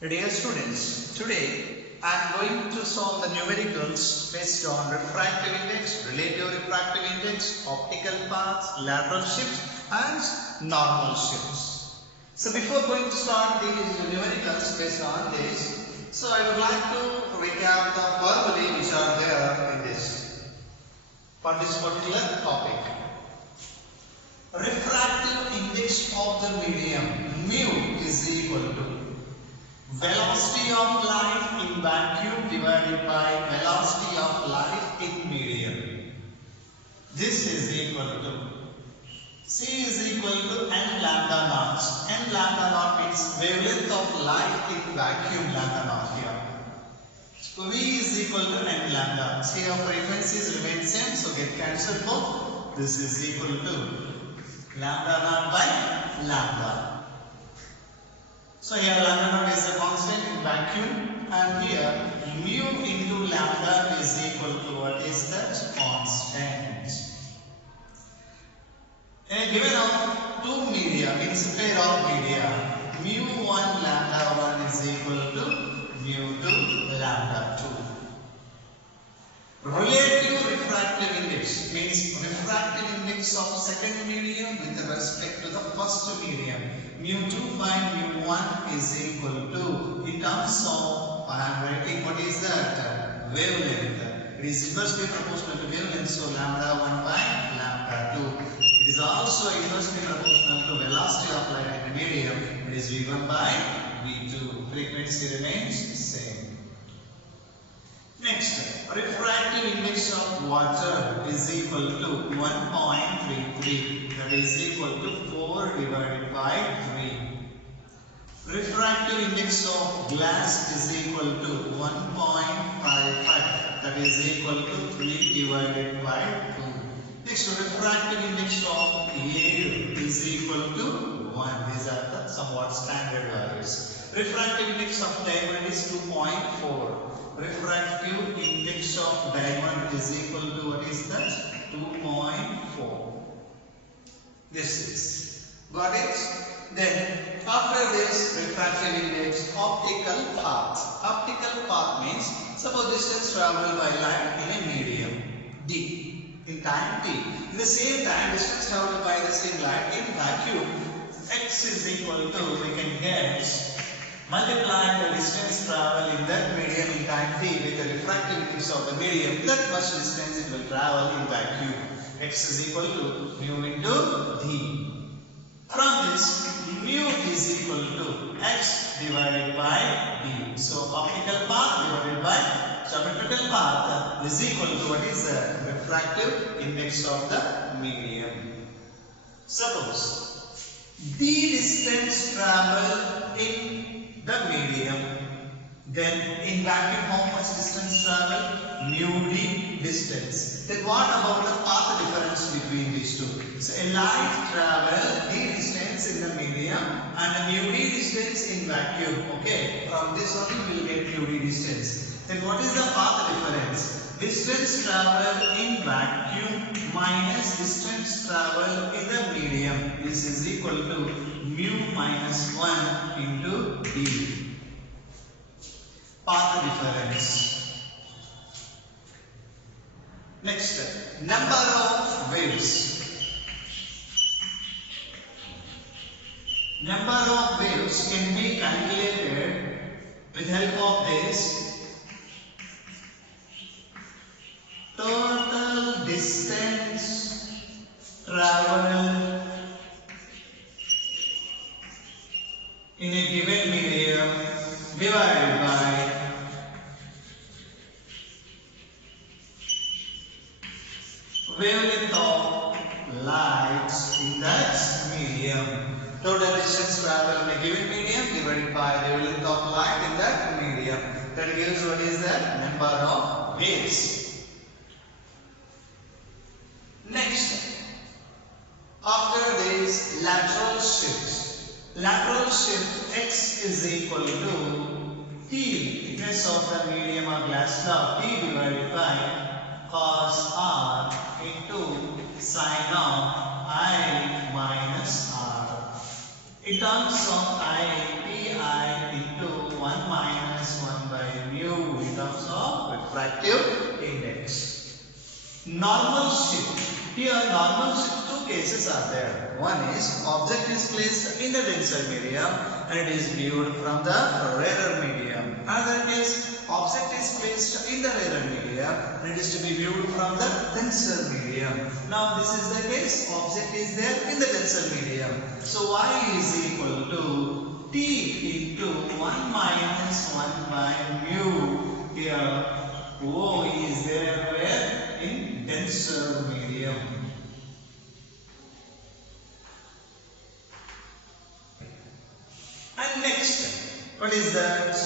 Dear students, today I am going to solve the numericals based on refractive index, relative refractive index, optical paths, lateral shifts and normal shifts. So before going to start these numericals based on this, so I would like to recap the formulae which are there in this for this particular topic. Refractive index of the medium mu is equal to velocity of light in vacuum divided by velocity of light in medium. This is equal to C is equal to n lambda naught. N lambda naught means wavelength of light in vacuum lambda naught here. So V is equal to n lambda. See our frequencies remain same, so get cancelled both. This is equal to lambda naught by lambda. So here lambda naught is a constant in vacuum, and here mu into lambda is equal to what is that? Constant. A given of two media means pair of media, mu 1 lambda 1 is equal to mu 2 lambda 2. Relative refractive index means refractive index of second medium with respect to the first medium. Mu 2 by mu 1 is equal to, in terms of, I am writing what is that? Wavelength. It is inversely proportional to wavelength, so lambda 1 by lambda 2. It is also inversely proportional to velocity of light in the medium. It is V1 by V2. Frequency remains same. Next, refractive index of water is equal to 1.33, that is equal to 4 divided by 3. Refractive index of glass is equal to 1.55, that is equal to 3 divided by 2. Next, refractive index of air is equal to 1. These are the somewhat standard values. Refractive index of diamond is 2.4. Refractive index of diamond is equal to what is that? 2.4. This is. Got it? Then after this refractive index, optical path. Optical path means suppose distance traveled by light in a medium d in time t. In the same time, distance traveled by the same light in vacuum x is equal to, we can get, multiplying the distance travel in that medium in time t with the refractive index of the medium, that much distance it will travel in vacuum. X is equal to mu into d. From this, mu is equal to x divided by d. So optical path divided by geometrical path is equal to what is the refractive index of the medium. Suppose d distance travel in the medium, then in vacuum how much distance travel? Mu d distance. Then what about the path difference between these two? So a light travel d distance in the medium and a mu d distance in vacuum. Okay, from this only we will get mu d distance. Then what is the path difference? Distance travel in vacuum minus distance travel in the medium. This is equal to mu minus 1 into d. Path difference. Next, number of waves. Number of waves can be calculated with help of this. Total distance traveled in a given medium divided by wavelength of light in that medium. Total distance traveled in a given medium divided by the wavelength of light in that medium. That gives what is that? Number of waves. Next, after this, lateral shift. Lateral shift x is equal to T, thickness of the medium or glass slab, T divided by cos r into sin of I minus r. In terms of I, Pi into 1 Normal shift. Here normal shift, two cases are there. One is object is placed in the denser medium and it is viewed from the rarer medium. Another case, object is placed in the rarer medium and it is to be viewed from the denser medium. Now this is the case, object is there in the denser medium. So y is equal to t into 1 minus 1 by mu. Here O is there where? In denser medium. And next, what is that?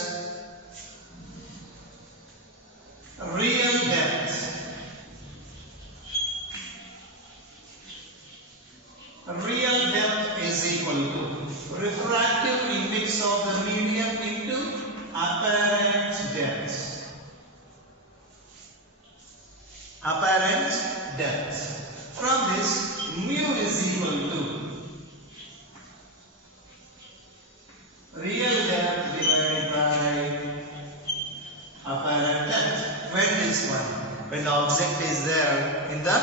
Real depth. Real depth is equal to refractive index of the medium into apparent depth. Apparent depth. From this, mu is equal to real depth divided by apparent depth. When this one? When the object is there in the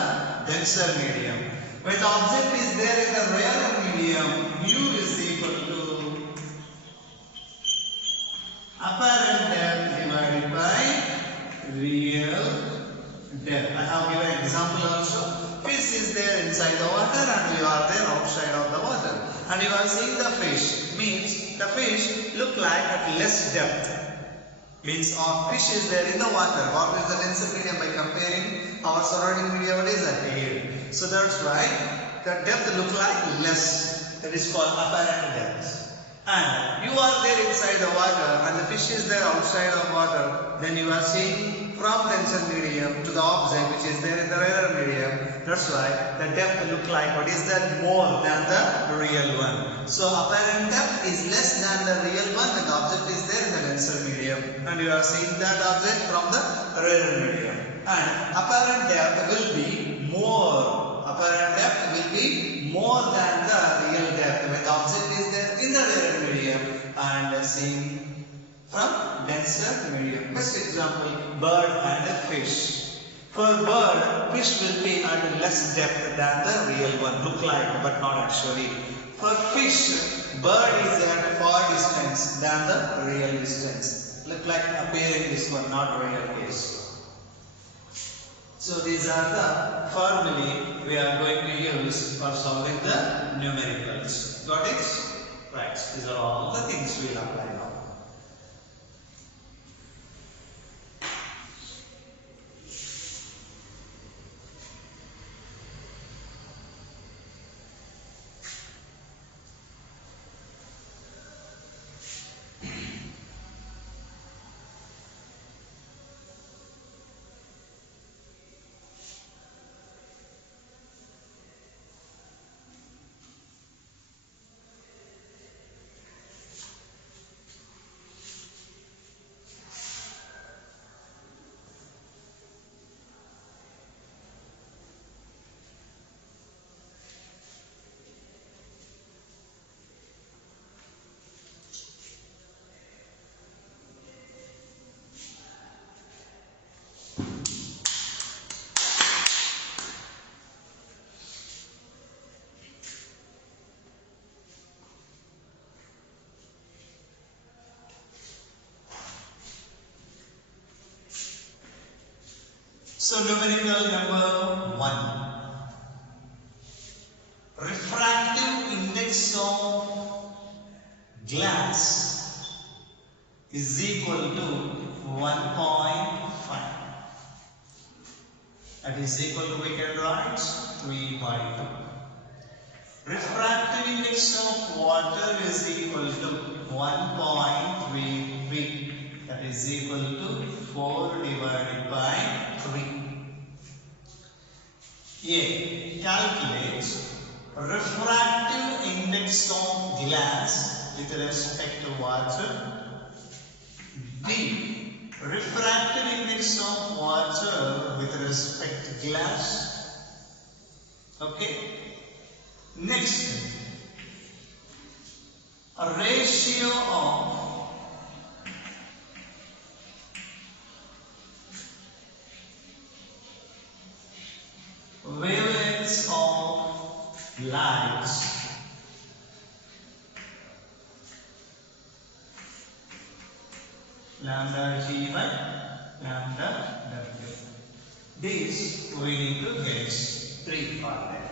denser medium. When the object is there in the rarer medium, mu is equal to apparent depth divided by real depth. I have given an example also. Fish is there inside the water and you are there outside of the water. And you are seeing the fish. Means the fish look like at less depth. Means our fish is there in the water. What is the denser medium? By comparing our surrounding medium, what is that? Air. So that's why the depth look like less. That is called apparent depth. And you are there inside the water and the fish is there outside of water. Then you are seeing from denser medium to the object which is there in the rarer medium. That's why the depth look like what is that? More than the real one. So apparent depth is less than the real one when the object is there in the denser medium. And you are seeing that object from the rarer medium. And apparent depth will be more. Apparent depth will be more than the real depth when the object is there in the rarer medium and seen from denser medium. Best example, bird and a fish. For bird, fish will be at less depth than the real one, look like but not actually. For fish, bird is at far distance than the real distance. Look like appearing this one, not real case. So these are the formulae we are going to use for solving the numericals. Got it? Right. These are all the things we will apply now. So numerical number 1. Refractive index of glass is equal to 1.5. That is equal to, we can write 3 by 2. Refractive index of water is equal to 1.33. That is equal to 4 divided by 3. A. Calculate refractive index of glass with respect to water. B. Refractive index of water with respect to glass. Okay. Next, a ratio of lambda G by lambda W. This we need to get. 3 are there.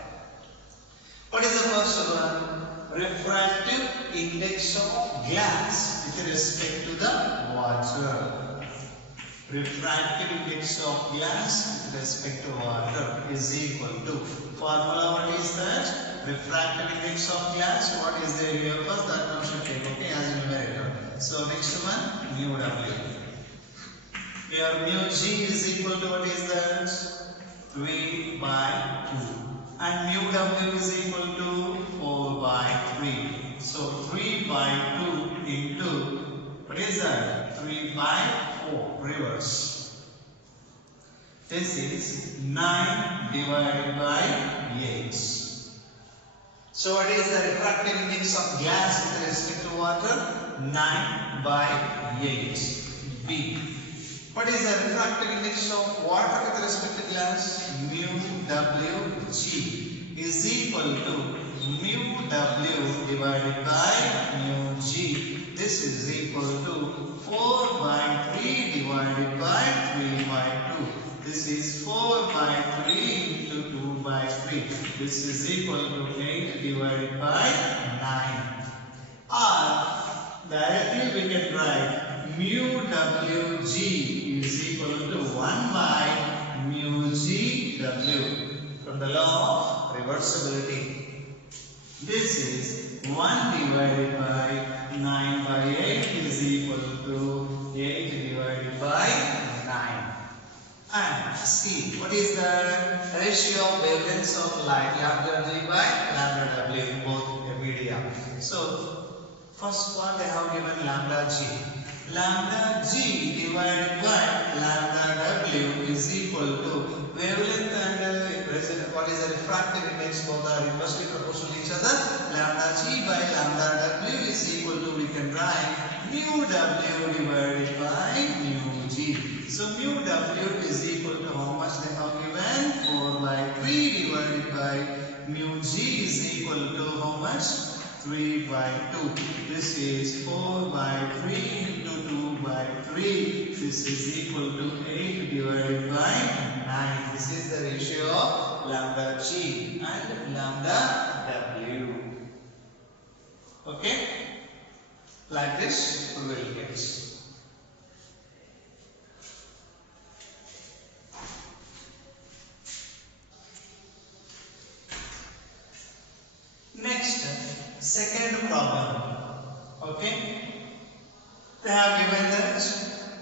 What is the first one? Refractive index of glass with respect to the water. Refractive index of glass with respect to water is equal to, formula what is that? Refractive index of glass, what is the area first? That one should take, okay, as a numerator. So next one, mu W. Here mu G is equal to what is that? 3 by 2. And mu W is equal to 4 by 3. So 3 by 2 into, what is that? 3 by 4, reverse. This is 9 divided by 8. So what is the refractive index of glass with respect to water? 9 by 8. B. What is the refractive index of water with respect to glass? Mu Wg is equal to mu W divided by mu G. This is equal to 4 by 3 divided by 3 by 2. This is 4 by 3 into 2 by 3. This is equal to 8 divided by 9. Or directly we can write mu Wg is equal to 1 by mu Gw from the law of reversibility. This is 1 divided by 9 by 8 is equal to 8 divided by 9. And see, what is the ratio of wavelengths of light? Lambda G by lambda W in both media. So, first part I have given lambda G. Lambda G divided by lambda W is equal to wavelength and what is the refractive index, both are inversely proportional to each other. Lambda G by lambda W is equal to, we can write mu W divided by mu G. So mu W is equal to how much they have given? 4 by 3 divided by mu G is equal to how much? 3 by 2. This is 4 by 3 into 2 by 3. This is equal to 8 divided by 9. This is the ratio of lambda G and lambda W. Okay? Like this we will get. Next, second problem. Okay? They have given that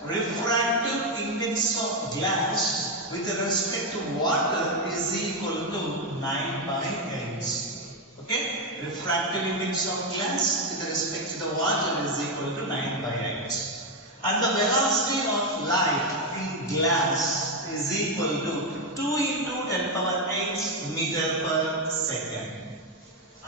refractive index of glass with respect to water is equal to 9 by 8. Okay? Refractive index of glass with respect to the water is equal to 9 by 8. And the velocity of light in glass is equal to 2 into 10 power 8 meter per second.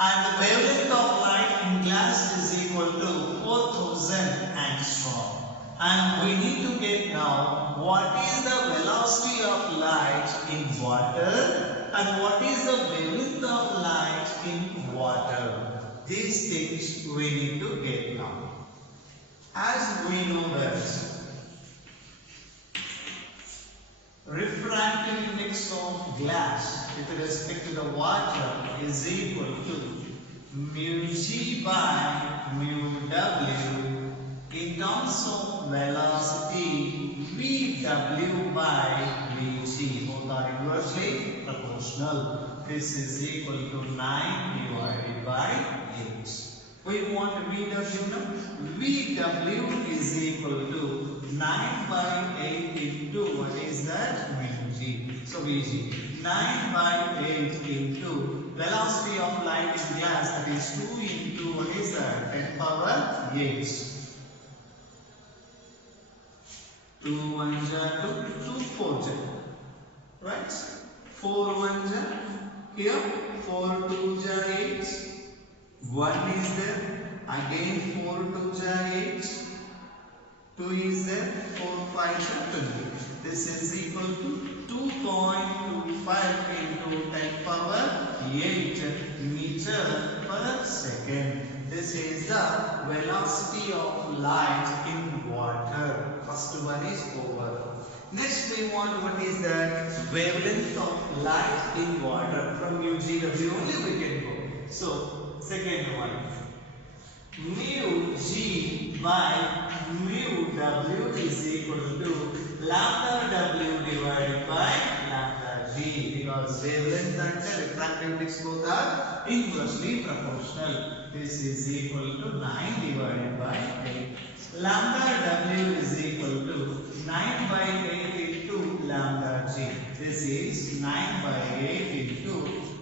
And the wavelength of light in glass is equal to 4000 angstrom. And we need to get now what is the velocity of light in water and what is the wavelength of light in water. These things we need to get now. As we know that refractive index of glass with respect to the water is equal to mu G by mu W in terms of velocity VW by Vg. Both are inversely proportional. This is equal to 9 divided by 8. We want VW now. VW is equal to 9 by 8 into what is that? Vg. So Vg. 9 by 8 into velocity of light in glass, that is 2 into what is that? 10 power 8. 2 1 ja 2, 2 4 ja. Right? 4 1 ja. Here 4 2 ja 8. 1 is there. Again 4 2 ja 8. 2 is there. 4 5 ja 20. This is equal to 2.25 into 10 power 8 meter per second. This is the velocity of light in water. First one is over. Next we want what is that wavelength of light in water. From UGW only we can go. So second one, mu G by mu W is equal to lambda W divided by lambda G, because wavelength and refractive index both are inversely proportional. This is equal to 9 divided by 8. Lambda W is equal to 9 by 8 into lambda G. This is 9 by 8 into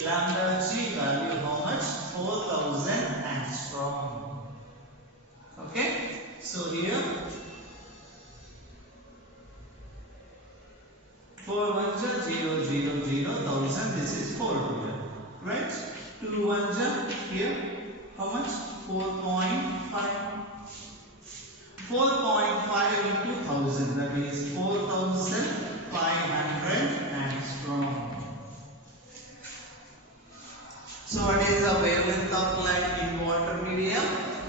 lambda G value how much? 4000 angstrom. Okay. So here 4 1s are 0 0 0 1000. This is 400. Right? 2 1s are here how much? 4.5. 4.5 into 1000, that is 4500 angstrom. So what is the wavelength of light in water medium?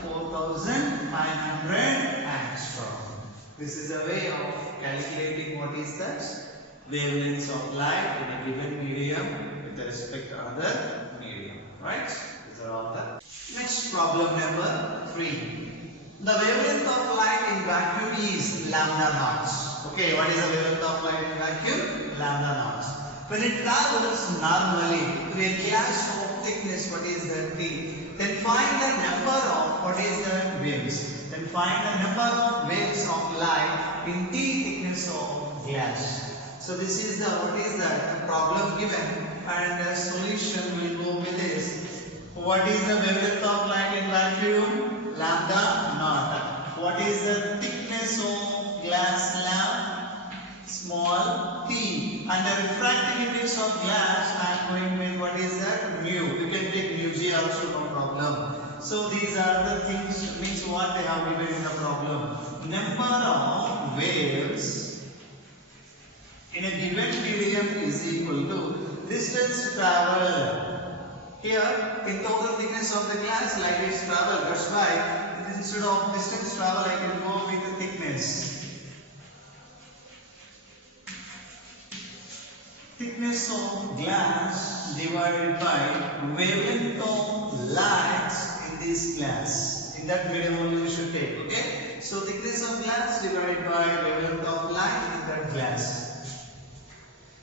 4500 angstrom. This is a way of calculating what is that wavelengths of light in a given medium with respect to other medium. Right? These are all the. Next problem number 3. The wavelength of light in vacuum is lambda naught. Okay, what is the wavelength of light in vacuum? Lambda naught. When it travels normally to a gas of thickness, what is that T? Then find the number of what is that waves. Then find the number of waves of light in T thickness of glass. So this is the what is that problem given, and the solution will go with this. What is the wavelength of light in vacuum? Lambda naught. What is the thickness of glass lamp? Small t. And the refractive index of glass, I am going with what is that? Mu. You can take mu G also, no problem. So these are the things, means what they have given in the problem. Number of waves in a given medium is equal to distance traveled. Here, in total thickness of the glass, light is travel. That's why instead of distance travel, I can go with the thickness. Thickness of glass divided by wavelength of light in this glass. In that medium only we should take. Okay. So thickness of glass divided by wavelength of light in that glass.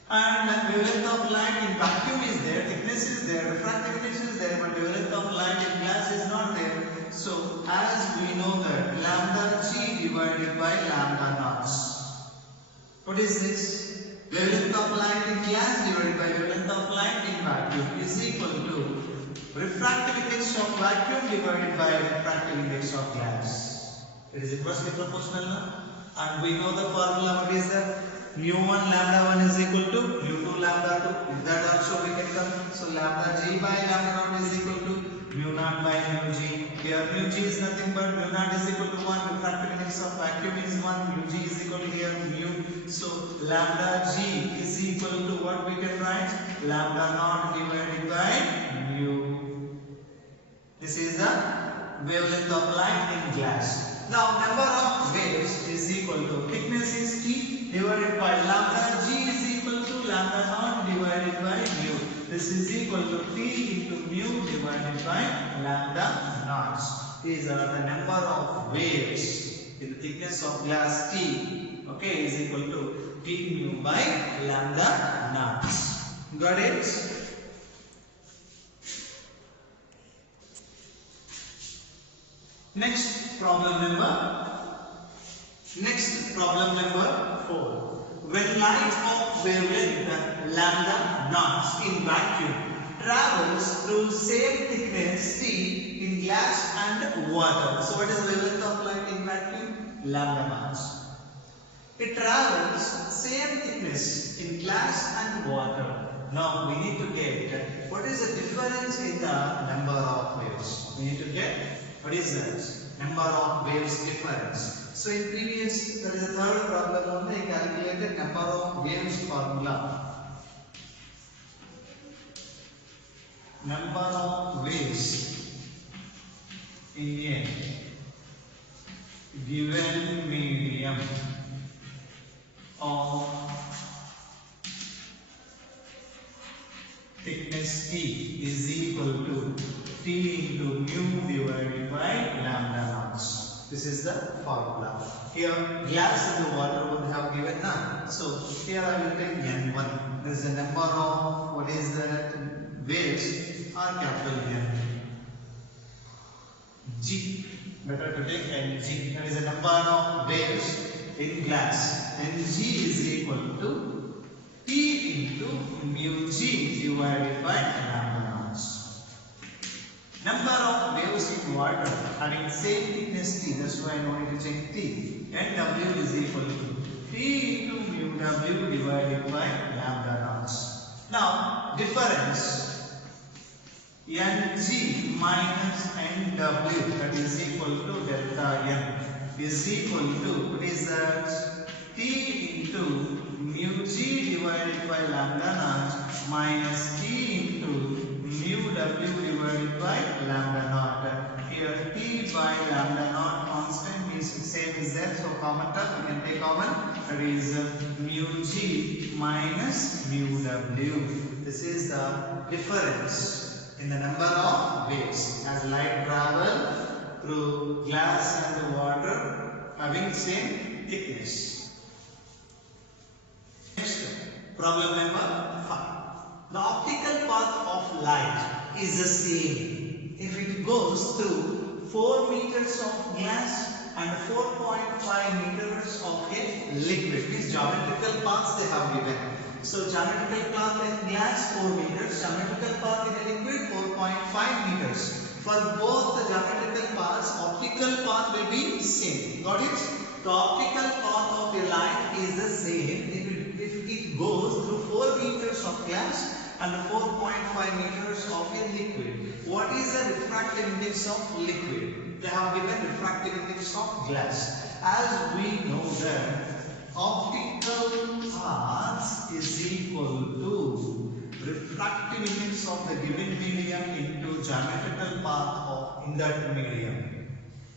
And wavelength of light in vacuum is there, thickness is there, refractive index is there, but wavelength of light in glass is not there. So as we know that lambda G divided by lambda naught. What is this? Wavelength of light in glass divided by wavelength of light in vacuum is equal to refractive index of vacuum divided by refractive index of glass. It is inversely proportional now. And we know the formula. What is that? Mu1 lambda 1 is equal to mu2 lambda 2. If that also we can come. So lambda G by lambda naught is equal to mu naught by mu G. Here mu G is nothing but mu naught is equal to 1. Refractive index of vacuum is 1. Mu G is equal to here mu. So lambda G is equal to what we can write? Lambda naught divided by mu. This is the wavelength of light in glass. Now number of waves is equal to thickness is T divided by lambda G is equal to lambda naught divided by mu. This is equal to T into mu divided by lambda naught. These are the number of waves in the thickness of glass T. Okay, is equal to T mu by lambda naught. Got it? Next problem number 4. When light of wavelength lambda naught in vacuum travels through same thickness C in glass and water. So what is the wavelength of light in vacuum? Lambda naught. It travels same thickness in glass and water. Now we need to get what is the difference in the number of waves. We need to get what is that? Number of waves difference. So in previous, there is a third problem only, I calculated number of waves formula. Number of waves in a given medium of thickness T is equal to T into mu divided by lambda naught. This is the formula. Here glass and the water would have given none. So here I will take N1. There is the number of what is that waves are capital N. G. Better to take Ng. That is the number of waves in glass. Ng is equal to T into mu G divided by lambda naught. Number of waves in water having same thickness T, that's why I know it to check T. And W is equal to T into mu W divided by lambda naught. Now, difference Ng minus Nw, that is equal to delta N, is equal to, what is that? T into mu G divided by lambda naught minus T into mu W divided by lambda naught. Here T by lambda naught constant is same as that, so common term we can take common, that is mu G minus mu W. This is the difference in the number of waves as light travel through glass and water having same thickness. Next, problem number 5. The optical path of light is the same if it goes through 4 meters of glass and 4.5 meters of a liquid. These geometrical paths they have given. So geometrical path in glass 4 meters, geometrical path in a liquid 4.5 meters. For both the geometrical paths, optical path will be same. Got it? The optical path of the light is the same if it goes through 4 meters of glass and 4.5 meters of a liquid. What is the refractive index of liquid? They have given refractive index of glass. As we know that optical path is equal to refractive index of the given medium into geometrical path of in that medium.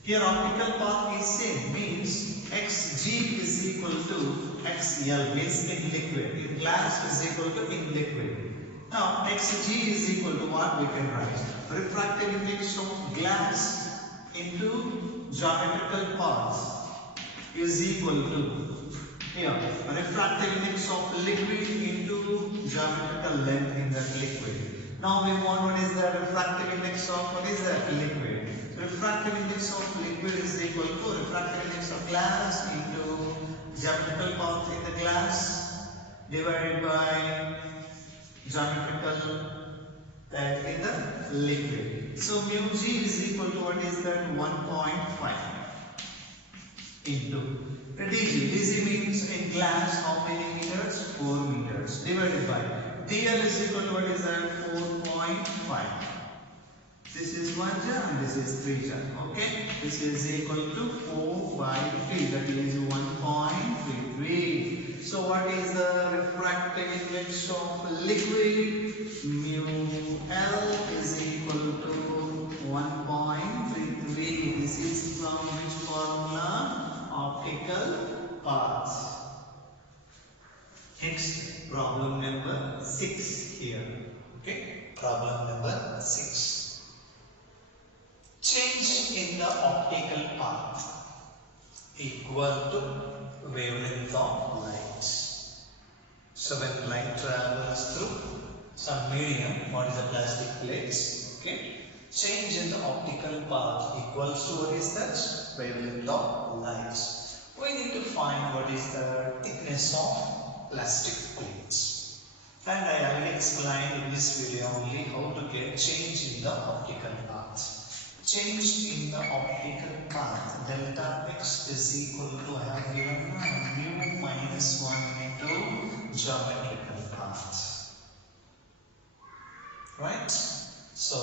Here optical path is same, means Xg is equal to XL, means in liquid. In glass is equal to in liquid. Now Xg is equal to what we can write? Refractive index of glass into geometrical path is equal to here refractive index of liquid into geometrical length in that liquid. Now we want what is the refractive index of what is that liquid? So refractive index of liquid is equal to refractive index of glass into geometrical path in the glass divided by geometrical length in the liquid. So mu G is equal to what is that 1.5 into dg. dg means in glass how many meters? 4 meters divided by dl is equal to what is that? 4.5. This is 1 jar and this is 3 jar. Okay, this is equal to 4 by 3, that is 1.33. So what is the refractive index of liquid? Mu L is equal to 1.33. This is from which formula? Optical path. Next, problem number 6 here. Okay, problem number 6. Change in the optical path equal to wavelength of light. So when light travels through some medium, what is the plastic plates? Okay, change in the optical path equals to what is that? Wavelength of light. We need to find what is the thickness of plastic plates. And I already explained in this video only how to get change in the optical path. Change in the optical path, delta x is equal to, I have given mu minus 1 into geometrical path. Right? So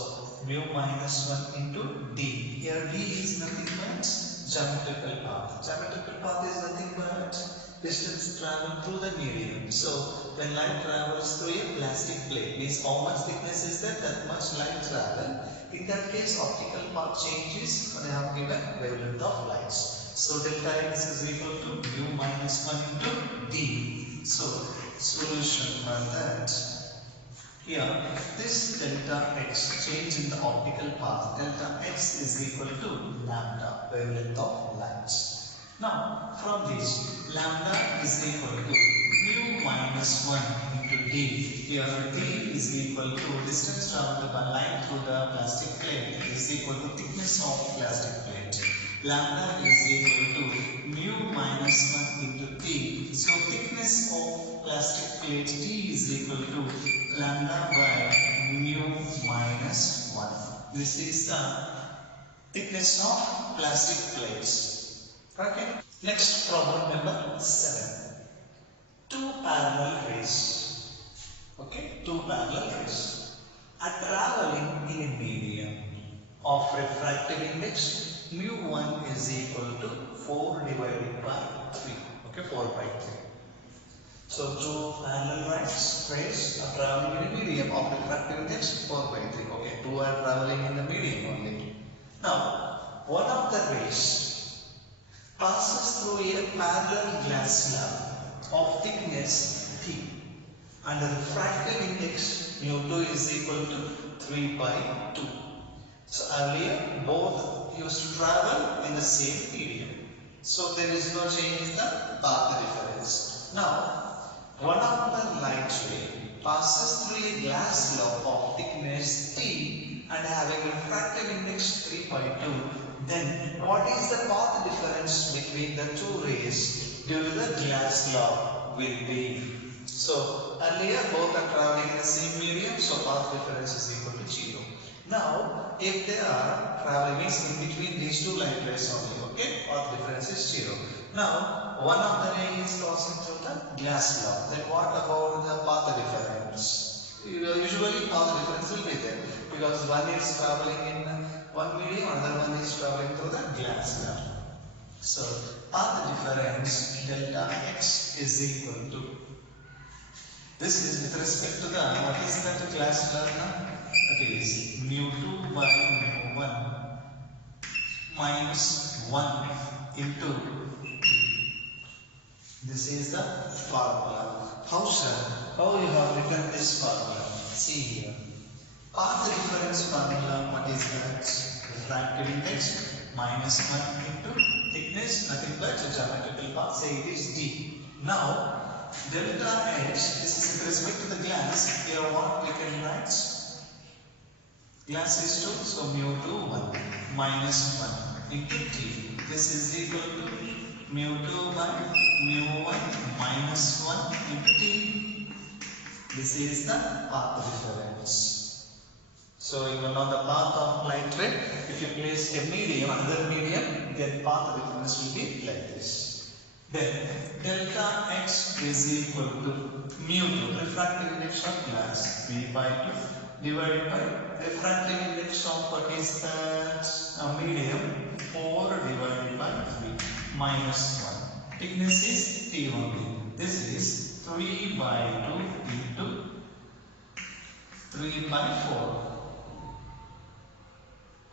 mu minus 1 into d. Here d is nothing but geometrical path. Geometrical path is nothing but distance traveled through the medium. medium. So when light travels through a plastic plate, means how much thickness is that? That much light travel. In that case, optical path changes. They have given wavelength of lights. So delta x is equal to mu minus 1 into d. So solution for that. Here, this delta x change in the optical path, delta x is equal to lambda, wavelength of light. Now, from this, lambda is equal to mu minus 1 into d. Here, d is equal to distance traveled by light through the plastic plate is equal to thickness of plastic plate. Lambda is equal to mu minus 1 into t. So, thickness of plastic plate t is equal to lambda by mu minus 1. This is the thickness of plastic plates. Okay. Next problem number 7. Two parallel rays. Okay. Two parallel rays are traveling in a medium of refractive index mu1 is equal to 4 divided by 3. Okay. 4 by 3. So two parallel rays are traveling in a medium of refractive index 4 by 3. Okay. Two are traveling in the medium only. Now, one of the rays passes through a parallel glass slab of thickness T and the refractive index mu2 is equal to 3 by 2. So earlier both used to travel in the same medium. So there is no change in the path difference. Now one of the light ray passes through a glass slab of thickness T and having refractive index 3 by 2. Then what is the path difference between the two rays due to the glass law will be? So earlier both are traveling in the same medium, so path difference is equal to 0. Now if they are traveling in between these two light rays only, okay, path difference is 0. Now one of the rays is passing through the glass law. Then what about the path difference? Usually path difference will be there because one is traveling in one medium, another one is traveling through the glass slab. So path difference delta x is equal to, this is with respect to the, what is that glass slab now? That is mu2 by mu1 minus 1 into, this is the formula. How sir? How you have written this formula? See here. Path difference formula, what is that? Refractive index minus 1 into thickness, nothing but the geometrical path, say it is d. Now delta h, this is with respect to the glass. Here what we can write? Glass is 2, so mu2 1 minus 1 into t. This is equal to mu2 by mu1 minus 1 into t. This is the path difference. So you know the path of light ray. If you place a medium, another medium, then path difference will be like this. Then delta x is equal to mu2, refractive index of glass, 3 by 2 divided by refractive index of what is that? Medium, 4 divided by 3 minus 1. Thickness is T only. This is 3 by 2 into 3 by 4.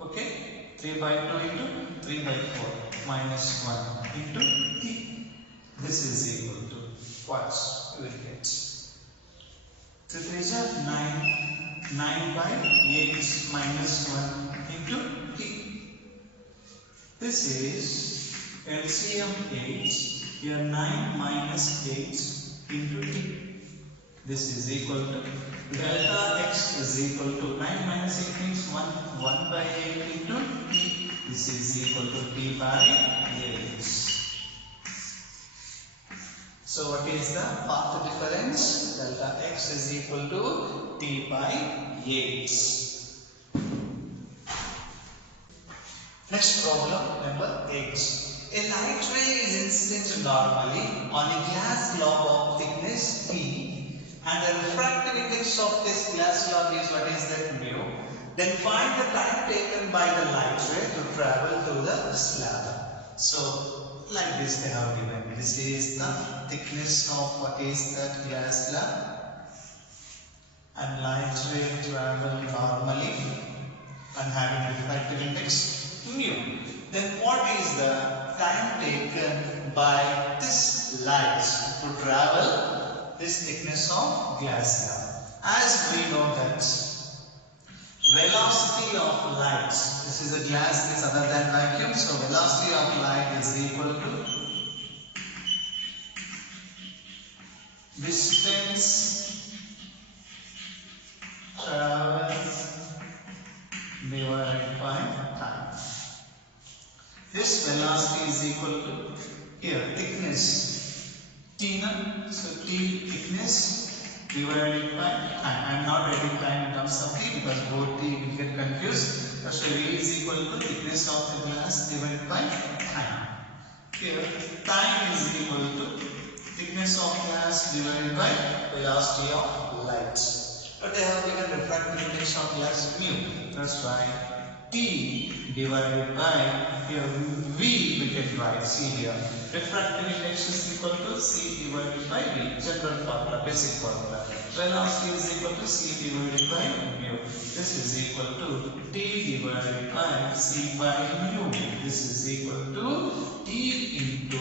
Okay, 3 by 2 into 3 by 4 minus 1 into t. This is equal to what you will get? 3 is 9 by 8 minus 1 into t. This is LCM 8, here 9 minus 8 into t. This is equal to delta x is equal to 9 minus 8 means 1 by 8 into t. This is equal to t by 8. So what is the path difference? Delta x is equal to t by 8. Next problem number 8. A light ray is incident normally on a glass globe of thickness t. And the refractive index of this glass slab is what is that mu. Then find the time taken by the light ray to travel through the slab. So like this they have given. This is the thickness of what is that glass slab, and light ray travel normally and having refractive index mu. Then what is the time taken by this light to travel this thickness of glass slab? As we know that velocity of light, this is a glass is other than vacuum, so velocity of light is equal to distance traveled divided by time. This velocity is equal to here thickness T na, so T thickness divided by time. I am not writing time in terms of T because both T will get confused. So V is equal to thickness of the glass divided by time. Here time is equal to thickness of glass divided by velocity of light. But they have given refractive index of glass mu. That's why T divided by here V we can write. See here. Refractive index is equal to C divided by V. General formula, basic formula. Velocity is equal to C divided by mu. This is equal to T divided by C by mu. This is equal to T into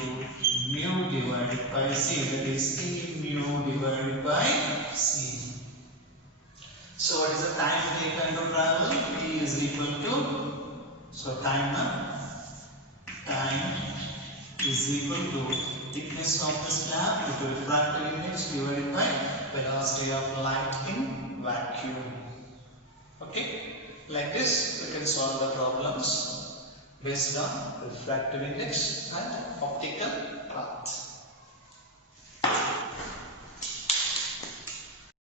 mu divided by C. That is T mu divided by C. So what is the time taken to travel? T is equal to, so time is equal to thickness of the slab into refractive index divided by velocity of light in vacuum. Okay, like this we can solve the problems based on refractive index and optical path.